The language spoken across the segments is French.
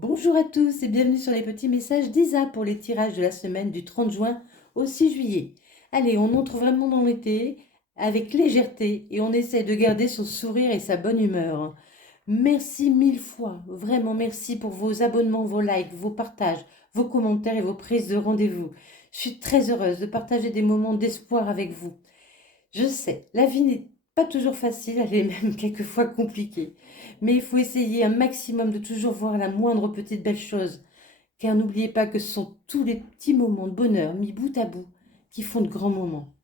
Bonjour à tous et bienvenue sur les petits messages d'Isa pour les tirages de la semaine du 30 juin au 6 juillet. Allez, on entre vraiment dans l'été avec légèreté et on essaie de garder son sourire et sa bonne humeur. Merci mille fois, vraiment merci pour vos abonnements, vos likes, vos partages, vos commentaires et vos prises de rendez-vous. Je suis très heureuse de partager des moments d'espoir avec vous. Je sais, la vie n'est pas toujours facile, elle est même quelquefois compliquée. Mais il faut essayer un maximum de toujours voir la moindre petite belle chose. Car n'oubliez pas que ce sont tous les petits moments de bonheur mis bout à bout qui font de grands moments.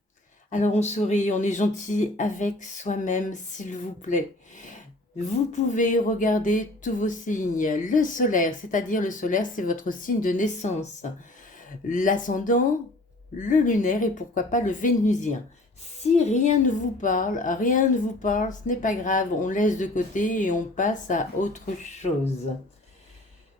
Alors on sourit, on est gentil avec soi-même, s'il vous plaît. Vous pouvez regarder tous vos signes. Le solaire, c'est-à-dire le solaire, c'est votre signe de naissance. L'ascendant, le lunaire et pourquoi pas le vénusien. Si rien ne vous parle, ce n'est pas grave, on laisse de côté et on passe à autre chose.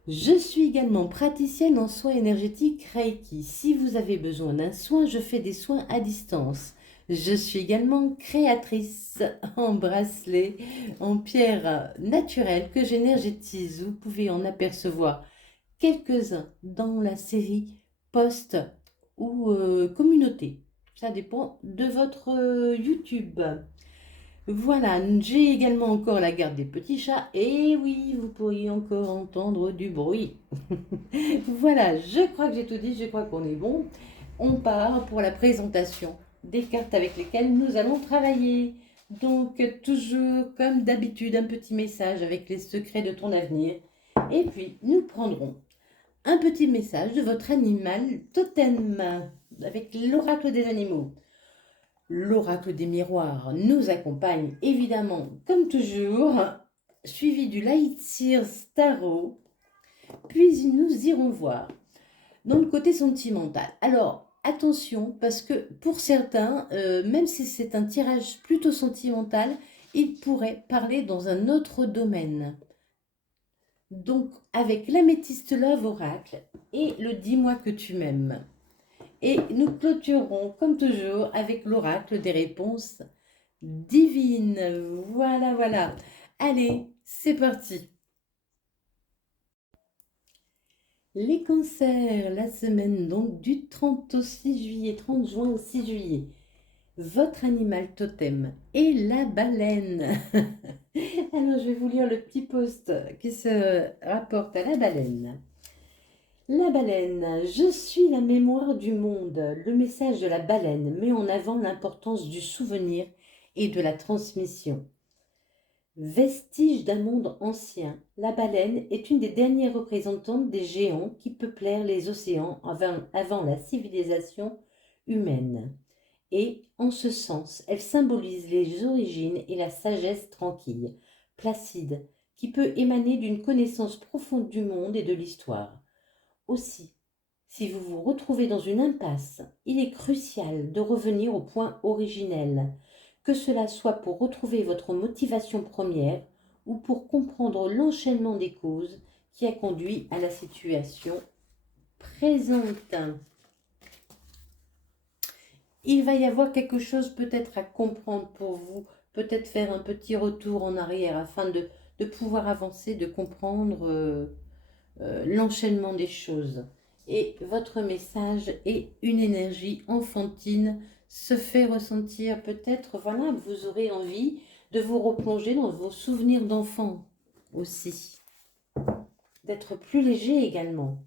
Je suis également praticienne en soins énergétiques Reiki. Si vous avez besoin d'un soin, je fais des soins à distance. Je suis également créatrice en bracelet, en pierre naturelle que j'énergétise. Vous pouvez en apercevoir quelques-uns dans la série Post ou Communauté. Ça dépend de votre YouTube. Voilà, j'ai également encore la garde des petits chats. Et oui, vous pourriez encore entendre du bruit. Voilà, je crois que j'ai tout dit, je crois qu'on est bon. On part pour la présentation des cartes avec lesquelles nous allons travailler. Donc, toujours comme d'habitude, un petit message avec les secrets de ton avenir. Et puis, nous prendrons un petit message de votre animal totem avec l'oracle des animaux. L'oracle des miroirs nous accompagne évidemment comme toujours, suivi du Light Sears Tarot, puis nous irons voir dans le côté sentimental. Alors attention parce que pour certains, même si c'est un tirage plutôt sentimental, il pourrait parler dans un autre domaine. Donc avec l'améthyste Love Oracle et le Dis-moi que tu m'aimes. Et nous clôturerons comme toujours avec l'oracle des réponses divines. Voilà, voilà. Allez, c'est parti. Les cancers, la semaine donc du 30 au 6 juillet, 30 juin au 6 juillet. Votre animal totem est la baleine. Alors je vais vous lire le petit post qui se rapporte à la baleine. La baleine, je suis la mémoire du monde. Le message de la baleine met en avant l'importance du souvenir et de la transmission. Vestige d'un monde ancien, la baleine est une des dernières représentantes des géants qui peuplèrent les océans avant la civilisation humaine. Et, en ce sens, elle symbolise les origines et la sagesse tranquille, placide, qui peut émaner d'une connaissance profonde du monde et de l'histoire. Aussi, si vous vous retrouvez dans une impasse, il est crucial de revenir au point originel, que cela soit pour retrouver votre motivation première ou pour comprendre l'enchaînement des causes qui a conduit à la situation présente. Il va y avoir quelque chose peut-être à comprendre pour vous, peut-être faire un petit retour en arrière afin de pouvoir avancer, de comprendre l'enchaînement des choses. Et votre message est une énergie enfantine, se fait ressentir peut-être, voilà, vous aurez envie de vous replonger dans vos souvenirs d'enfant aussi. D'être plus léger également.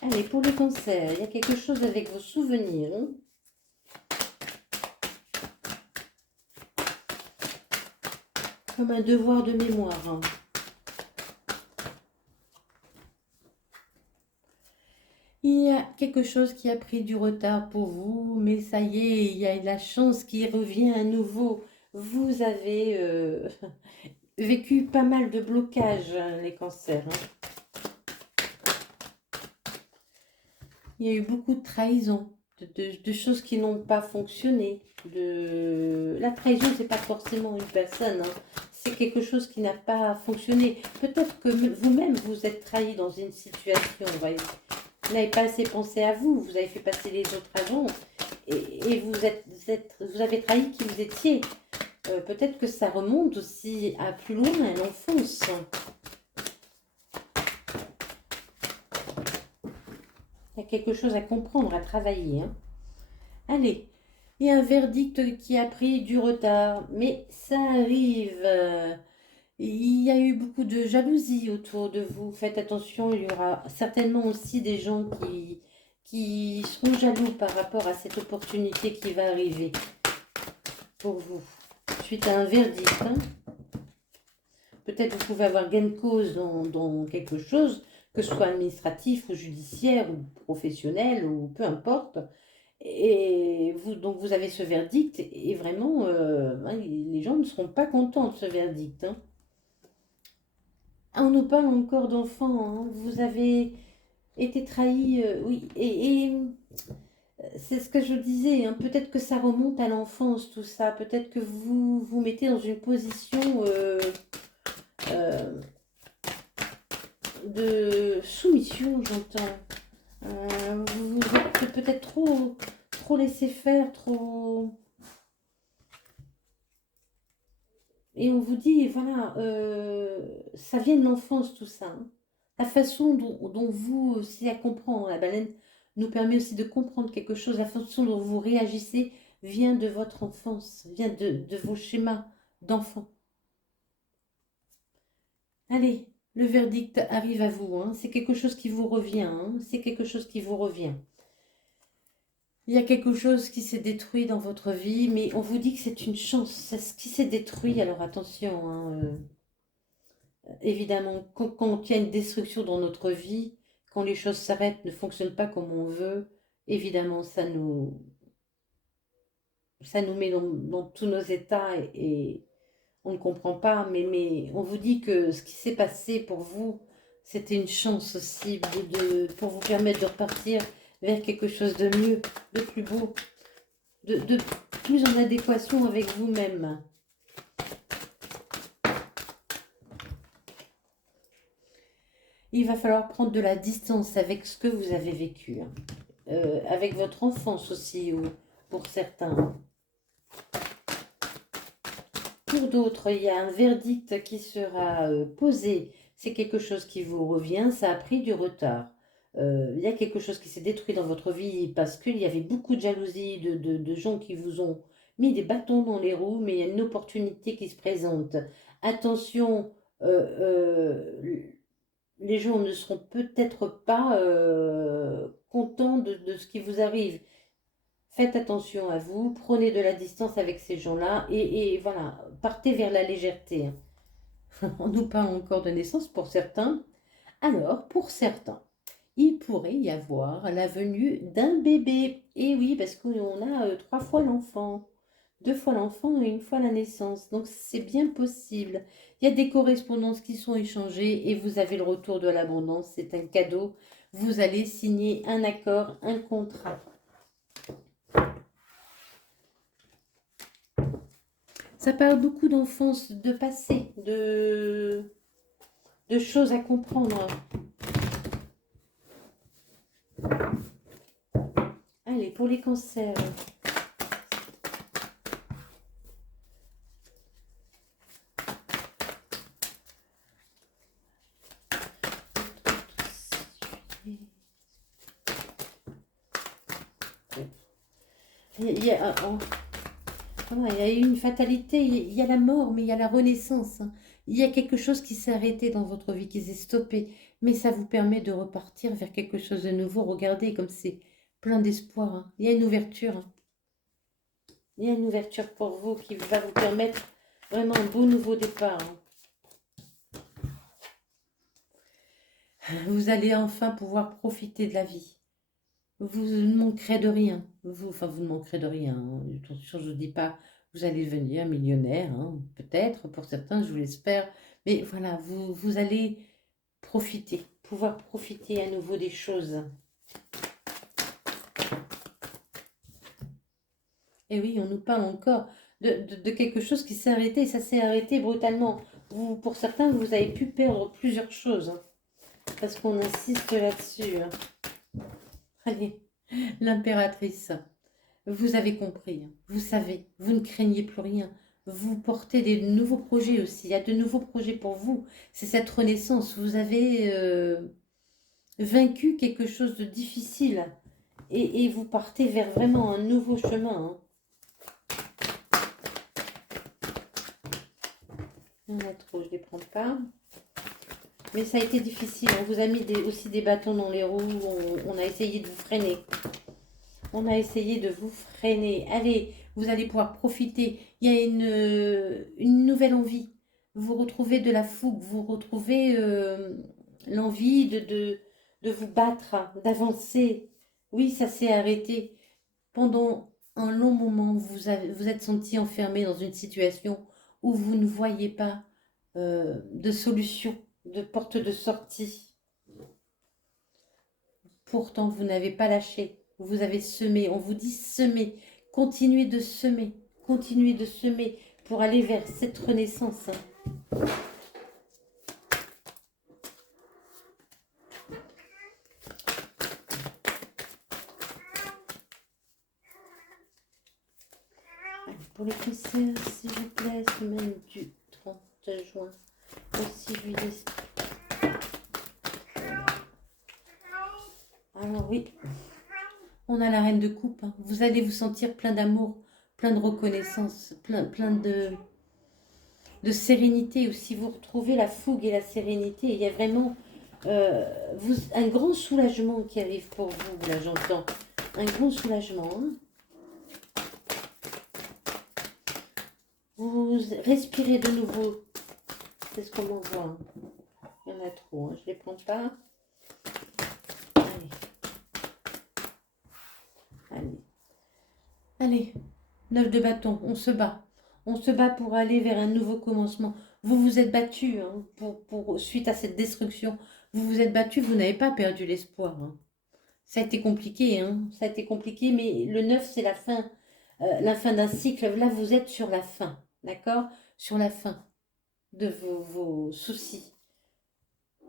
Allez, pour le cancer, il y a quelque chose avec vos souvenirs. Hein, comme un devoir de mémoire. Hein. Il y a quelque chose qui a pris du retard pour vous, mais ça y est, il y a la chance qui revient à nouveau. Vous avez vécu pas mal de blocages, hein, les cancers. Hein. Il y a eu beaucoup de trahisons, de choses qui n'ont pas fonctionné. La trahison, c'est pas forcément une personne, hein. C'est quelque chose qui n'a pas fonctionné. Peut-être que vous-même, vous êtes trahi dans une situation, vous voyez. Vous n'avez pas assez pensé à vous, vous avez fait passer les autres avant et vous avez trahi qui vous étiez. Peut-être que ça remonte aussi à plus loin, à l'enfance. Il y a quelque chose à comprendre, à travailler, hein. Allez, il y a un verdict qui a pris du retard, mais ça arrive. Il y a eu beaucoup de jalousie autour de vous. Faites attention, il y aura certainement aussi des gens qui seront jaloux par rapport à cette opportunité qui va arriver pour vous. Suite à un verdict, hein. Peut-être vous pouvez avoir gain de cause dans quelque chose, que ce soit administratif ou judiciaire ou professionnel ou peu importe. Et vous, donc vous avez ce verdict et vraiment, hein, les gens ne seront pas contents de ce verdict, hein. Ah, on nous parle encore d'enfants, hein. Vous avez été trahi, oui, c'est ce que je disais, hein. Peut-être que ça remonte à l'enfance, tout ça. Peut-être que vous vous mettez dans une position euh, de soumission, j'entends. Vous êtes peut-être trop laissé faire, trop... Et on vous dit, voilà, ça vient de l'enfance tout ça, hein. La façon dont vous aussi à comprendre, la baleine nous permet aussi de comprendre quelque chose. La façon dont vous réagissez vient de votre enfance, vient de vos schémas d'enfant. Allez, le verdict arrive à vous, hein. C'est quelque chose qui vous revient, hein. C'est quelque chose qui vous revient. Il y a quelque chose qui s'est détruit dans votre vie, mais on vous dit que c'est une chance. C'est ce qui s'est détruit, alors attention, hein, évidemment, quand il y a une destruction dans notre vie, quand les choses s'arrêtent, ne fonctionnent pas comme on veut, évidemment, ça nous met dans tous nos états et on ne comprend pas, mais on vous dit que ce qui s'est passé pour vous, c'était une chance aussi pour vous permettre de repartir vers quelque chose de mieux, de plus beau, de plus en adéquation avec vous-même. Il va falloir prendre de la distance avec ce que vous avez vécu, hein. Avec votre enfance aussi, ou pour certains. Pour d'autres, il y a un verdict qui sera posé. C'est quelque chose qui vous revient, ça a pris du retard. Il y a quelque chose qui s'est détruit dans votre vie parce qu'il y avait beaucoup de jalousie, de gens qui vous ont mis des bâtons dans les roues, mais il y a une opportunité qui se présente. Attention, les gens ne seront peut-être pas contents de ce qui vous arrive. Faites attention à vous, prenez de la distance avec ces gens-là et voilà, partez vers la légèreté, hein. On nous parle encore de naissance pour certains. Alors, pour certains, il pourrait y avoir la venue d'un bébé. Et oui, parce qu'on a 3 fois l'enfant, 2 fois l'enfant et 1 fois la naissance. Donc, c'est bien possible. Il y a des correspondances qui sont échangées et vous avez le retour de l'abondance. C'est un cadeau. Vous allez signer un accord, un contrat. Ça parle beaucoup d'enfance, de passé, de choses à comprendre. Allez, pour les cancers. Il y a, il y a eu une fatalité, il y a la mort, mais il y a la renaissance, hein. Il y a quelque chose qui s'est arrêté dans votre vie, qui s'est stoppé, mais ça vous permet de repartir vers quelque chose de nouveau. Regardez comme c'est plein d'espoir, hein. Il y a une ouverture, hein. Il y a une ouverture pour vous qui va vous permettre vraiment un beau nouveau départ, hein. Vous allez enfin pouvoir profiter de la vie. Vous ne manquerez de rien. Vous ne manquerez de rien, hein. Attention, je ne dis pas, vous allez devenir millionnaire, hein. Peut-être, pour certains, je vous l'espère. Mais voilà, vous allez profiter, pouvoir profiter à nouveau des choses. Et oui, on nous parle encore de quelque chose qui s'est arrêté. Ça s'est arrêté brutalement. Pour certains, vous avez pu perdre plusieurs choses, hein, parce qu'on insiste là-dessus, hein. Allez, l'impératrice. Vous avez compris, hein. Vous savez, vous ne craignez plus rien. Vous portez des nouveaux projets aussi. Il y a de nouveaux projets pour vous. C'est cette renaissance. Vous avez vaincu quelque chose de difficile et vous partez vers vraiment un nouveau chemin, hein. Il y en a trop, je ne les prends pas. Mais ça a été difficile. On vous a mis aussi des bâtons dans les roues. On a essayé de vous freiner. On a essayé de vous freiner. Allez, vous allez pouvoir profiter. Il y a une nouvelle envie. Vous retrouvez de la fougue. Vous retrouvez l'envie de vous battre, d'avancer. Oui, ça s'est arrêté. Pendant un long moment, vous êtes senti enfermé dans une situation où vous ne voyez pas de solution, de porte de sortie. Pourtant, vous n'avez pas lâché. Vous avez semé. On vous dit semer. Continuez de semer. Continuez de semer pour aller vers cette renaissance, hein. Allez, pour les cancers, s'il vous plaît, semaine du 30 juin au 6 juillet. Alors oui, on a la reine de coupe, hein. Vous allez vous sentir plein d'amour, plein de reconnaissance, plein de sérénité aussi. Vous retrouvez la fougue et la sérénité. Il y a vraiment un grand soulagement qui arrive pour vous, là j'entends. Un grand soulagement, hein. Vous respirez de nouveau. C'est ce qu'on m'envoie, hein. Il y en a trop, hein. Je ne les prends pas. Allez. Allez. Allez. 9 de bâton, on se bat. On se bat pour aller vers un nouveau commencement. Vous vous êtes battu, hein, suite à cette destruction. Vous vous êtes battu, vous n'avez pas perdu l'espoir, hein. Ça a été compliqué, hein. Ça a été compliqué, mais le 9, c'est la fin d'un cycle. Là, vous êtes sur la fin, d'accord? Sur la fin de vos soucis.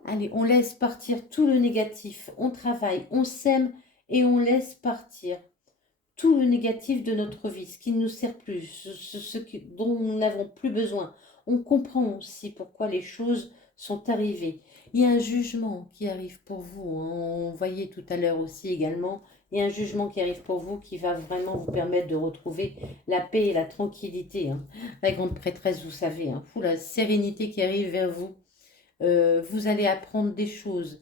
Allez, on laisse partir tout le négatif. On travaille, on sème et on laisse partir tout le négatif de notre vie, ce qui ne nous sert plus, dont nous n'avons plus besoin. On comprend aussi pourquoi les choses sont arrivées. Il y a un jugement qui arrive pour vous, hein. On voyait tout à l'heure aussi également, il y a un jugement qui arrive pour vous qui va vraiment vous permettre de retrouver la paix et la tranquillité, hein. La grande prêtresse, vous savez, hein, la sérénité qui arrive vers vous. Vous allez apprendre des choses.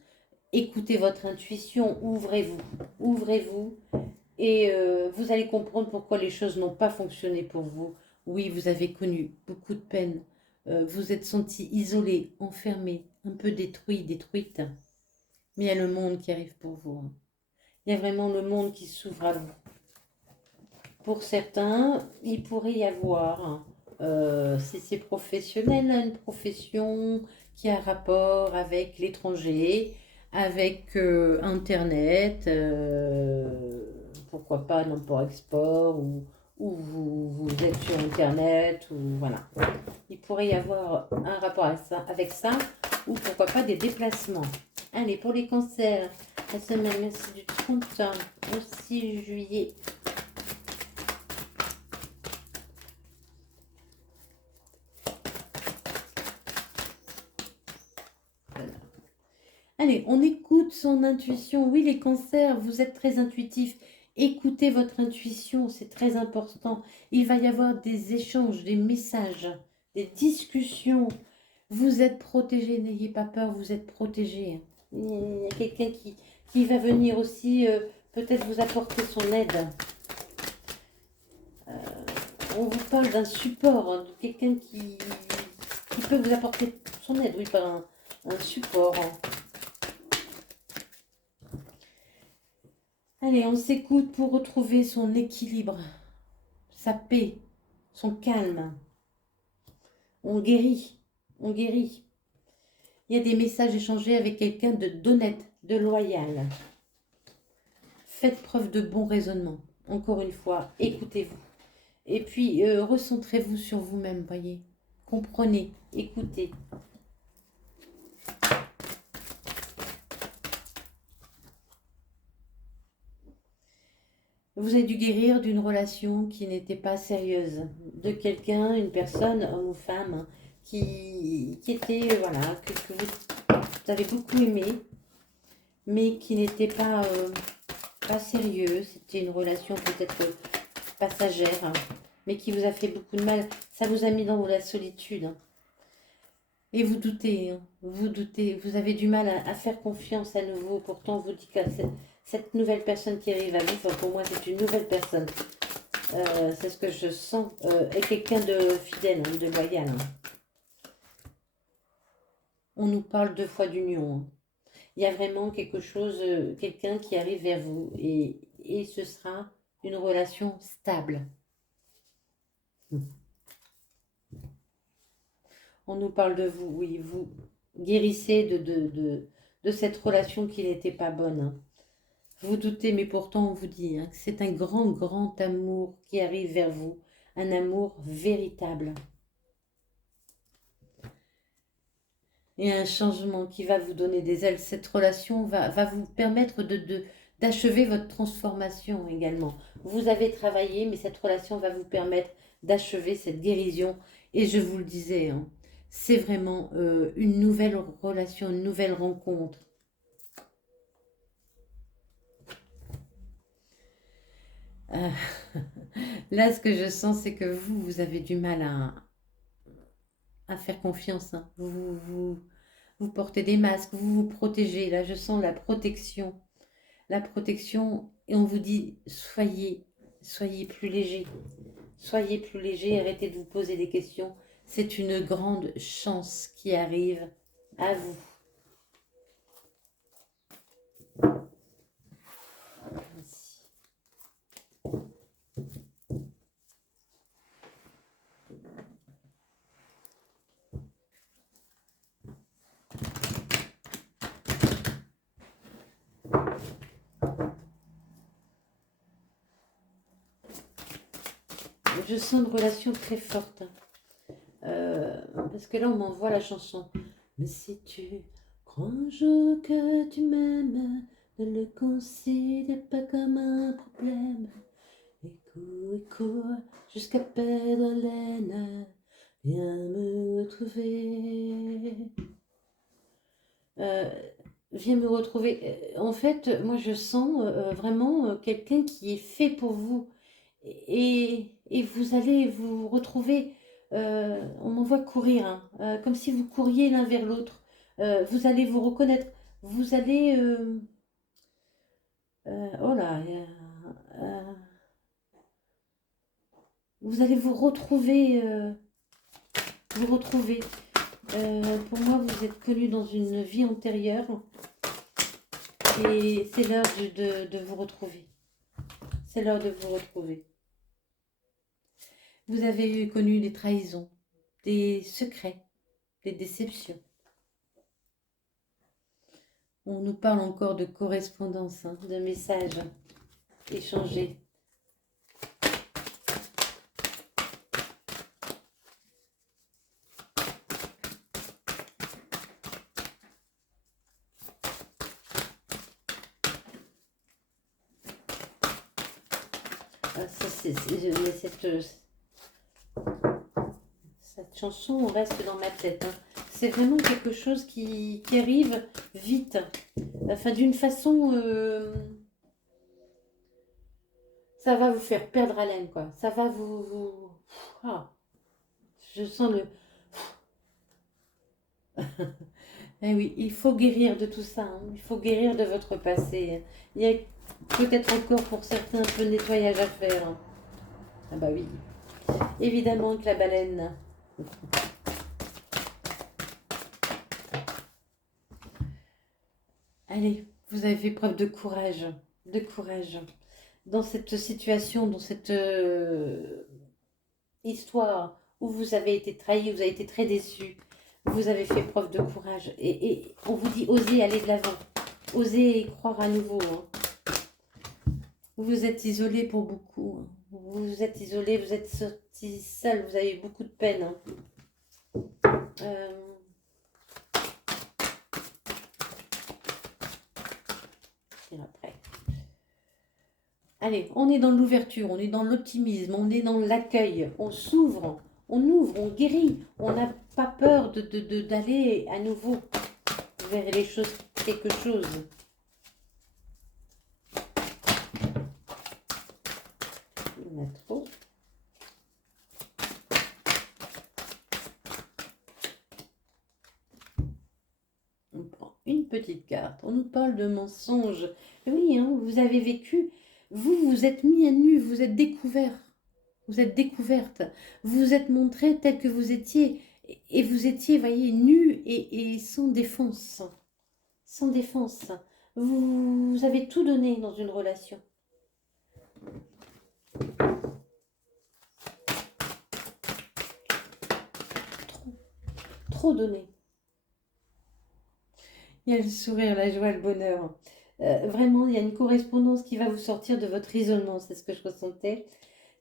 Écoutez votre intuition, ouvrez-vous, ouvrez-vous. Et vous allez comprendre pourquoi les choses n'ont pas fonctionné pour vous. Oui, vous avez connu beaucoup de peine. Vous êtes senti isolé, enfermé, un peu détruit, détruite. Mais il y a le monde qui arrive pour vous, hein. Il y a vraiment le monde qui s'ouvre à vous. Pour certains, il pourrait y avoir, hein, si c'est professionnel, une profession qui a rapport avec l'étranger, avec Internet, pourquoi pas l'import-export, ou vous êtes sur Internet, ou voilà. Il pourrait y avoir un rapport avec ça, ou pourquoi pas des déplacements. Allez, pour les cancers, la semaine, merci, du 30 au 6 juillet. Allez, on écoute son intuition. Oui, les cancers, vous êtes très intuitifs. Écoutez votre intuition, c'est très important. Il va y avoir des échanges, des messages, des discussions. Vous êtes protégés, n'ayez pas peur, vous êtes protégés. Il y a quelqu'un qui va venir aussi peut-être vous apporter son aide. On vous parle d'un support, hein, de quelqu'un qui peut vous apporter son aide, oui, par un support, hein. Allez, on s'écoute pour retrouver son équilibre, sa paix, son calme. On guérit, on guérit. Il y a des messages échangés avec quelqu'un d'honnête, de loyal. Faites preuve de bon raisonnement. Encore une fois, écoutez-vous. Et puis, recentrez-vous sur vous-même, voyez. Comprenez, écoutez. Vous avez dû guérir d'une relation qui n'était pas sérieuse, de quelqu'un, une personne, homme ou femme, qui était, voilà, que vous avez beaucoup aimé, mais qui n'était pas sérieux. C'était une relation peut-être passagère, hein, mais qui vous a fait beaucoup de mal. Ça vous a mis dans la solitude, hein. Et vous doutez, hein, vous doutez, vous avez du mal à faire confiance à nouveau. Pourtant, on vous dit que cette nouvelle personne qui arrive à vous, enfin, pour moi, c'est une nouvelle personne. C'est ce que je sens. Est quelqu'un de fidèle, hein, de loyal, hein. On nous parle deux fois d'union, hein. Il y a vraiment quelque chose, quelqu'un qui arrive vers vous et ce sera une relation stable. On nous parle de vous, oui, vous guérissez de cette relation qui n'était pas bonne, hein. Vous doutez, mais pourtant on vous dit, hein, que c'est un grand, grand amour qui arrive vers vous, un amour véritable. Et un changement qui va vous donner des ailes. Cette relation va vous permettre d'achever votre transformation également. Vous avez travaillé, mais cette relation va vous permettre d'achever cette guérison. Et je vous le disais, hein, c'est vraiment une nouvelle relation, une nouvelle rencontre. Euh, Là, ce que je sens, c'est que vous avez du mal à faire confiance, hein. Vous portez des masques, vous vous protégez. Là, je sens la protection. La protection, et on vous dit, soyez plus léger. Soyez plus léger, arrêtez de vous poser des questions. C'est une grande chance qui arrive à vous. Ainsi. Je sens une relation très forte, hein. Parce que là, on m'envoie la chanson. Mais si tu crois un jour que tu m'aimes, ne le considère pas comme un problème. Et cours jusqu'à perdre haleine, viens me retrouver. Euh, Viens me retrouver. En fait, moi, je sens vraiment quelqu'un qui est fait pour vous. Et vous allez vous retrouver, on m'envoie courir, hein, comme si vous couriez l'un vers l'autre. Vous allez vous reconnaître. Vous allez... oh là, vous allez vous retrouver. Vous retrouver. Pour moi, vous êtes connu dans une vie antérieure et c'est l'heure de vous retrouver. C'est l'heure de vous retrouver. Vous avez connu des trahisons, des secrets, des déceptions. On nous parle encore de correspondance, hein, de messages échangés. Mais cette chanson reste dans ma tête, hein. C'est vraiment quelque chose qui arrive vite. Enfin, d'une façon... ça va vous faire perdre haleine, quoi. Ça va Ah, je sens le... Eh oui, il faut guérir de tout ça, hein. Il faut guérir de votre passé. Il y a peut-être encore pour certains un peu de nettoyage à faire, hein. Ah bah oui, évidemment que la baleine. Allez, vous avez fait preuve de courage, de courage. Dans cette situation, dans cette histoire où vous avez été trahi, vous avez été très déçu, vous avez fait preuve de courage. Et on vous dit, osez aller de l'avant, osez y croire à nouveau, hein. Vous vous êtes isolé pour beaucoup, hein. Vous vous êtes isolé, vous êtes sorti seul, vous avez eu beaucoup de peine, hein. Et après. Allez, on est dans l'ouverture, on est dans l'optimisme, on est dans l'accueil, on s'ouvre, on ouvre, on guérit, on n'a pas peur d'aller à nouveau vers les choses, quelque chose. Il y en a trop. On prend une petite carte, on nous parle de mensonges. Oui, hein, vous avez vécu, vous vous êtes mis à nu, vous êtes découvert, vous êtes découverte, vous vous êtes montré tel que vous étiez, et vous étiez, voyez, nu et sans défense, sans défense. Vous avez tout donné dans une relation. Trop, trop donné. Il y a le sourire, la joie, le bonheur. Vraiment, il y a une correspondance qui va vous sortir de votre isolement, c'est ce que je ressentais,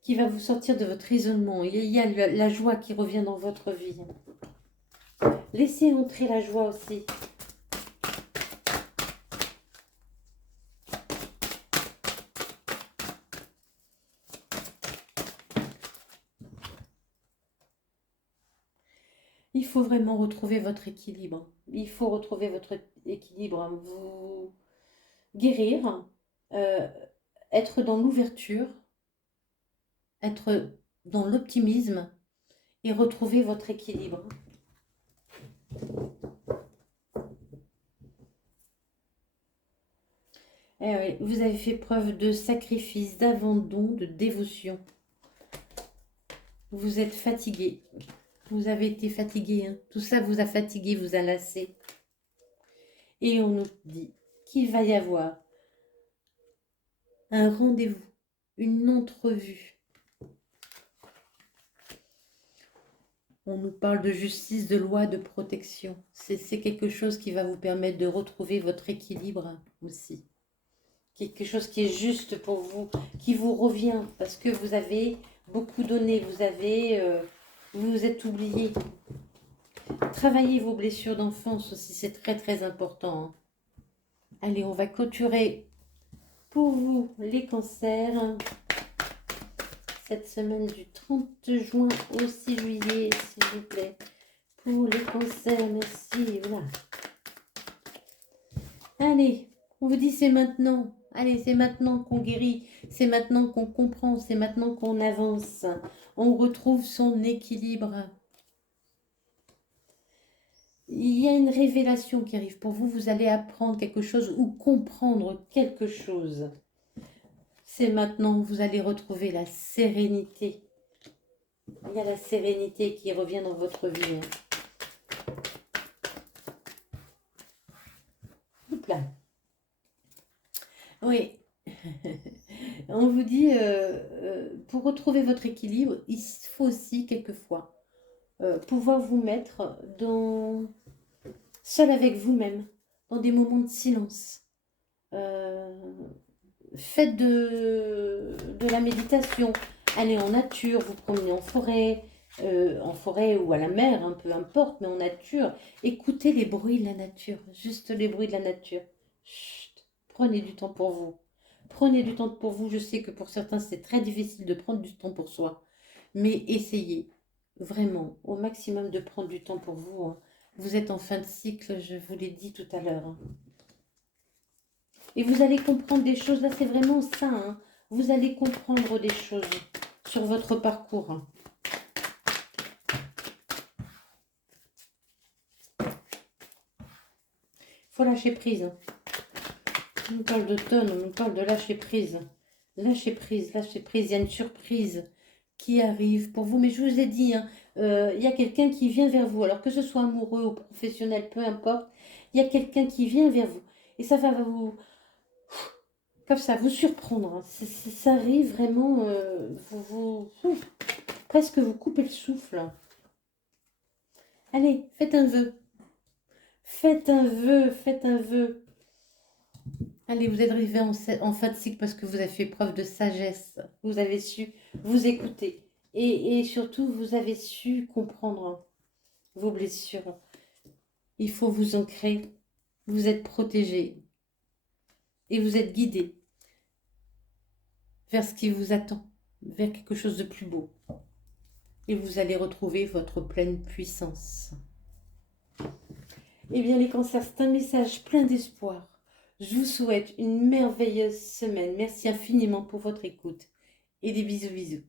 qui va vous sortir de votre isolement. Il y a la joie qui revient dans votre vie. Laissez entrer la joie aussi. Il faut vraiment retrouver votre équilibre. Il faut retrouver votre équilibre. Vous guérir, euh, être dans l'ouverture, être dans l'optimisme et retrouver votre équilibre. Eh oui, vous avez fait preuve de sacrifice, d'abandon, de dévotion. Vous êtes fatigué. Vous avez été fatigué. Hein. Tout ça vous a fatigué, vous a lassé. Et on nous dit qu'il va y avoir un rendez-vous, une entrevue. On nous parle de justice, de loi, de protection. C'est quelque chose qui va vous permettre de retrouver votre équilibre aussi. Quelque chose qui est juste pour vous, qui vous revient, parce que vous avez beaucoup donné, vous vous êtes oublié. Travaillez vos blessures d'enfance aussi, c'est très très important. Hein. Allez, on va clôturer pour vous les cancers. Cette semaine du 30 juin au 6 juillet, s'il vous plaît. Pour les cancers, merci. Voilà. Allez, on vous dit c'est maintenant. Allez, c'est maintenant qu'on guérit, c'est maintenant qu'on comprend, c'est maintenant qu'on avance. On retrouve son équilibre. Il y a une révélation qui arrive pour vous, vous allez apprendre quelque chose ou comprendre quelque chose. C'est maintenant que vous allez retrouver la sérénité. Il y a la sérénité qui revient dans votre vie. Hop là. Oui. On vous dit, pour retrouver votre équilibre, il faut aussi quelquefois pouvoir vous mettre seul avec vous-même, dans des moments de silence. Faites de la méditation, allez en nature, vous promenez en forêt ou à la mer, hein, peu importe, mais en nature. Écoutez les bruits de la nature, juste les bruits de la nature. Chut, prenez du temps pour vous. Prenez du temps pour vous. Je sais que pour certains, c'est très difficile de prendre du temps pour soi. Mais essayez vraiment au maximum de prendre du temps pour vous. Hein. Vous êtes en fin de cycle, je vous l'ai dit tout à l'heure. Hein. Et vous allez comprendre des choses, là c'est vraiment ça, hein. Vous allez comprendre des choses sur votre parcours. Hein. Il faut lâcher prise. Hein. On nous parle d'automne, on nous parle de lâcher prise. Lâcher prise, lâcher prise. Il y a une surprise qui arrive pour vous. Mais je vous ai dit, hein, il y a quelqu'un qui vient vers vous. Alors que ce soit amoureux ou professionnel, peu importe. Il y a quelqu'un qui vient vers vous. Et ça va vous... Comme ça, vous surprendre. Hein. Ça arrive vraiment... presque vous coupez le souffle. Allez, faites un vœu. Faites un vœu, faites un vœu. Allez, vous êtes arrivé en fin de cycle parce que vous avez fait preuve de sagesse. Vous avez su vous écouter. Et surtout, vous avez su comprendre vos blessures. Il faut vous ancrer. Vous êtes protégé. Et vous êtes guidé. vers ce qui vous attend, vers quelque chose de plus beau. Et vous allez retrouver votre pleine puissance. Eh bien les cancers, c'est un message plein d'espoir. Je vous souhaite une merveilleuse semaine. Merci infiniment pour votre écoute et des bisous bisous.